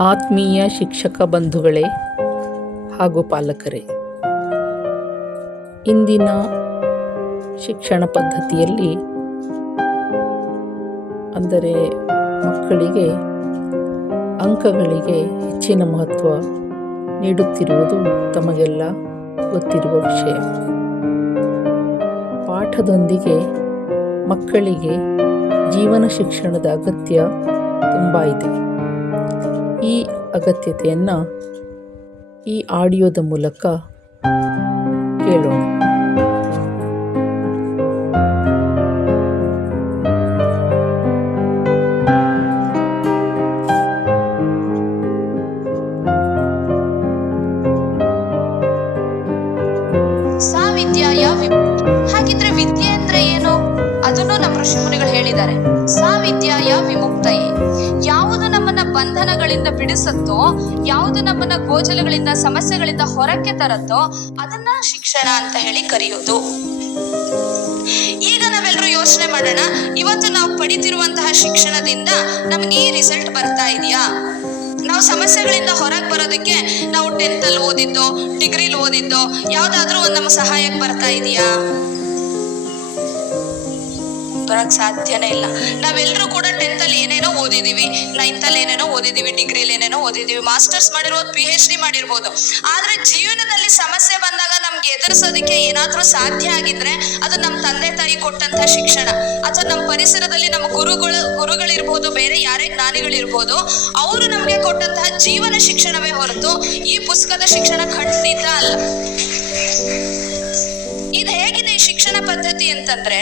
ಆತ್ಮೀಯ ಶಿಕ್ಷಕ ಬಂಧುಗಳೇ ಹಾಗೂ ಪಾಲಕರೇ, ಇಂದಿನ ಶಿಕ್ಷಣ ಪದ್ಧತಿಯಲ್ಲಿ ಅಂದರೆ ಮಕ್ಕಳಿಗೆ ಅಂಕಗಳಿಗೆ ಹೆಚ್ಚಿನ ಮಹತ್ವ ನೀಡುತ್ತಿರುವುದು ತಮಗೆಲ್ಲ ಗೊತ್ತಿರುವ ವಿಷಯ. ಪಾಠದೊಂದಿಗೆ ಮಕ್ಕಳಿಗೆ ಜೀವನ ಶಿಕ್ಷಣದ ಅಗತ್ಯ ತುಂಬ ಇದೆ. ಈ ಅಗತ್ಯತೆಯನ್ನು ಈ ಆಡಿಯೋದ ಮೂಲಕ ಕೇಳೋಣ. ಸಾ ವಿದ್ಯಾಯ ವಿಮುಕ್ತಿ ಹಾಗಿದ್ರೆ ವಿದ್ಯೆ ಅಂದ್ರೆ ಏನು? ಅದನ್ನು ನಮ್ಮ ಋಷಿಮುನಿಗಳು ಹೇಳಿದ್ದಾರೆ. ಸಾ ವಿದ್ಯಾಯ ವಿಮುಕ್ತಯೇ? ಯಾವುದು ನಮ್ಮನ್ನ ಬಂಧನಗಳಿಂದ ಬಿಡಿಸುತ್ತೋ, ಯಾವುದು ನಮ್ಮನ್ನ ಗೋಚಲಗಳಿಂದ ಸಮಸ್ಯೆಗಳಿಂದ ಹೊರಕ್ಕೆ ತರುತ್ತೋ, ಅದನ್ನ ಶಿಕ್ಷಣ ಅಂತ ಹೇಳಿ ಕರೆಯೋದು. ಈಗ ನಾವೆಲ್ಲರೂ ಯೋಚನೆ ಮಾಡೋಣ, ಇವತ್ತು ನಾವು ಪಡಿತಿರುವಂತಹ ಶಿಕ್ಷಣದಿಂದ ನಮ್ಗೆ ಈ ರಿಸಲ್ಟ್ ಬರ್ತಾ ಇದೆಯಾ? ನಾವು ಸಮಸ್ಯೆಗಳಿಂದ ಹೊರಗೆ ಬರೋದಕ್ಕೆ ನಾವು ಟೆಂತ್ ಅಲ್ಲಿ ಓದಿದ್ದೋ ಡಿಗ್ರಿಲಿ ಓದಿದ್ದೋ, ಯಾವ್ದಾದ್ರೂ ಒಂದು ನಮ್ಮ ಸಹಾಯಕ್ಕೆ ಬರ್ತಾ ಇದೆಯಾ? ಬರಕ್ ಸಾಧ್ಯನೇ ಇಲ್ಲ. ನಾವೆಲ್ಲರೂ ಕೂಡ ಟೆಂತ್ ಅಲ್ಲಿ ಏನೇನೋ ಓದಿದೀವಿ ನೈನ್ತ್ ಅಲ್ಲಿ ಏನೇನೋ ಓದಿದೀವಿ ಡಿಗ್ರಿಲಿ ಏನೇನೋ ಓದಿದೀವಿ ಮಾಸ್ಟರ್ಸ್ ಮಾಡಿರ್ಬೋದು ಪಿ ಹೆಚ್ ಡಿ ಮಾಡಿರ್ಬೋದು. ಆದ್ರೆ ಜೀವನದಲ್ಲಿ ಸಮಸ್ಯೆ ಬಂದಾಗ ನಮ್ಗೆ ಎದುರಿಸೋದಕ್ಕೆ ಏನಾದ್ರೂ ಸಾಧ್ಯ ಆಗಿದ್ರೆ ಅದು ನಮ್ಮ ತಂದೆ ತಾಯಿ ಕೊಟ್ಟಂತ ಶಿಕ್ಷಣ. ಅಥವಾ ನಮ್ಮ ಪರಿಸರದಲ್ಲಿ ನಮ್ಮ ಗುರುಗಳು, ಗುರುಗಳಿರ್ಬೋದು, ಬೇರೆ ಯಾರೇ ಜ್ಞಾನಿಗಳಿರ್ಬೋದು, ಅವರು ನಮ್ಗೆ ಕೊಟ್ಟಂತಹ ಜೀವನ ಶಿಕ್ಷಣವೇ ಹೊರತು ಈ ಪುಸ್ತಕದ ಶಿಕ್ಷಣ ಖಂಡಿತ ಅಲ್ಲ. ಇದು ಹೇಗಿದೆ ಈ ಶಿಕ್ಷಣ ಪದ್ಧತಿ ಅಂತಂದ್ರೆ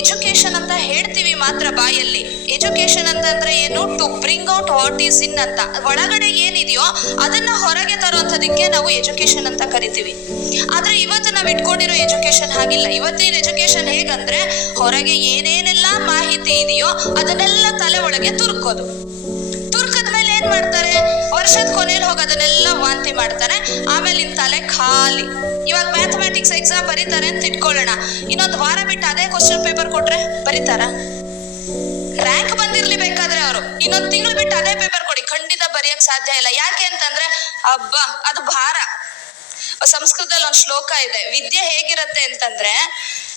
ಎಜುಕೇಶನ್ ಅಂತ ಹೇಳ್ತೀವಿ ಮಾತ್ರ ಬಾಯಲ್ಲಿ. ಎಜುಕೇಶನ್ ಅಂತಂದ್ರೆ ಏನು? To bring out what is in ಅಂತ. ಒಳಗಡೆ ಏನಿದೆಯೋ ಅದನ್ನ ಹೊರಗೆ ತರುವಂತದಕ್ಕೆ ನಾವು ಎಜುಕೇಶನ್ ಅಂತ ಕರಿತೀವಿ. ಆದ್ರೆ ಇವತ್ತು ನಾವು ಇಟ್ಕೊಂಡಿರೋ ಎಜುಕೇಶನ್ ಹಾಗಿಲ್ಲ. ಇವತ್ತಿನ ಎಜುಕೇಶನ್ ಹೇಗಂದ್ರೆ ಹೊರಗೆ ಏನೇನೆಲ್ಲ ಮಾಹಿತಿ ಇದೆಯೋ ಅದನ್ನೆಲ್ಲ ತಲೆ ಒಳಗೆ ತುರ್ಕೋದು. ತುರ್ಕದ ಮೇಲೆ ಏನ್ ಮಾಡ್ತಾರೆ? ವರ್ಷದ ಕೊನೆಯಲ್ಲಿ ಹೋಗಿ ಅದನ್ನೆಲ್ಲ ವಾಂತಿ ಮಾಡ್ತಾರೆ. ಆಮೇಲೆ ಇನ್ ತಲೆ ಖಾಲಿ. ಇವಾಗ ಮ್ಯಾಥಮೆಟಿಕ್ಸ್ ಎಕ್ಸಾಮ್ ಬರೀತಾರೆ ಅಂತ ಇಟ್ಕೊಳ್ಳೋಣ. ಇನ್ನೊಂದು ವಾರ ಬಿಟ್ಟು ಅದೇ ಕ್ವಶನ್ ಕೊಟ್ರೆ ಬರೀತಾರ? ರ್ಯಾಂಕ್ ಬಂದಿರ್ಲಿ ಬೇಕಾದ್ರೆ ಅವರು. ಇನ್ನೊಂದು ತಿಂಗಳು ಬಿಟ್ಟು ಅದೇ ಪೇಪರ್ ಕೊಡಿ. ಖಂಡಿತ ಬರೆಯಕ್ ಸಾಧ್ಯ ಇಲ್ಲ. ಯಾಕೆ ಅಂತಂದ್ರೆ, ಅಬ್ಬಾ, ಅದು ಭಾರ. ಸಂಸ್ಕೃತದಲ್ಲಿ ಒಂದು ಶ್ಲೋಕ ಇದೆ. ವಿದ್ಯೆ ಹೇಗಿರತ್ತೆ ಅಂತಂದ್ರೆ,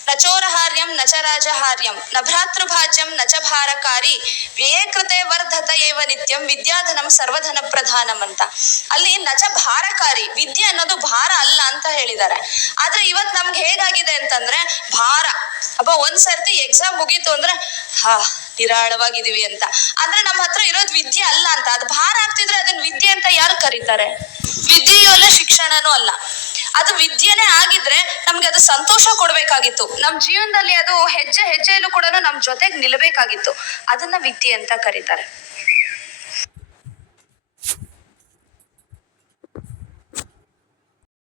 ನಚೋರಹಾರ್ಯಂ ನಚರಾಜಹಾರ್ಯಂ. ನಭ್ರಾತೃಭಾಜ್ಯಂ ನಚಭಾರಕಾರಿ. ವ್ಯಯಕೃತೆ ವರ್ಧತ ಏವ ನಿತ್ಯಂ. ವಿದ್ಯಾಧನಂ ಸರ್ವಧನ ಪ್ರಧಾನಂ ಅಂತ. ಅಲ್ಲಿ ನಚ ಭಾರಕಾರಿ ವಿದ್ಯೆ ಅನ್ನೋದು ಭಾರ ಅಲ್ಲ ಅಂತ ಹೇಳಿದ್ದಾರೆ. ಆದ್ರೆ ಇವತ್ ನಮ್ಗೆ ಹೇಗಾಗಿದೆ ಅಂತಂದ್ರೆ, ಭಾರ. ಅಪ್ಪ ಒಂದ್ ಸರ್ತಿ ಎಕ್ಸಾಮ್ ಮುಗೀತು ಅಂದ್ರೆ, ಹಾ ನಿರಾಳವಾಗಿದೀವಿ ಅಂತ. ಅಂದ್ರೆ ನಮ್ಮ ಹತ್ರ ಇರೋದು ವಿದ್ಯೆ ಅಲ್ಲ ಅಂತ. ಅದು ಭಾರ ಆಗ್ತಿದ್ರೆ ಅದನ್ನ ವಿದ್ಯೆ ಅಂತ ಯಾರು ಕರೀತಾರೆ? ವಿದ್ಯೆಯೂ ಅಲ್ಲ, ಶಿಕ್ಷಣನೂ ಅಲ್ಲ. ಅದು ವಿದ್ಯೆನೇ ಆಗಿದ್ರೆ ನಮ್ಗೆ ಅದು ಸಂತೋಷ ಕೊಡ್ಬೇಕಾಗಿತ್ತು. ನಮ್ ಜೀವನದಲ್ಲಿ ಅದು ಹೆಜ್ಜೆ, ಹೆಜ್ಜೆಯಲ್ಲೂ ಕೂಡ ನಮ್ ಜೊತೆಗೆ ನಿಲ್ಬೇಕಾಗಿತ್ತು. ಅದನ್ನ ವಿದ್ಯೆ ಅಂತ ಕರೀತಾರೆ.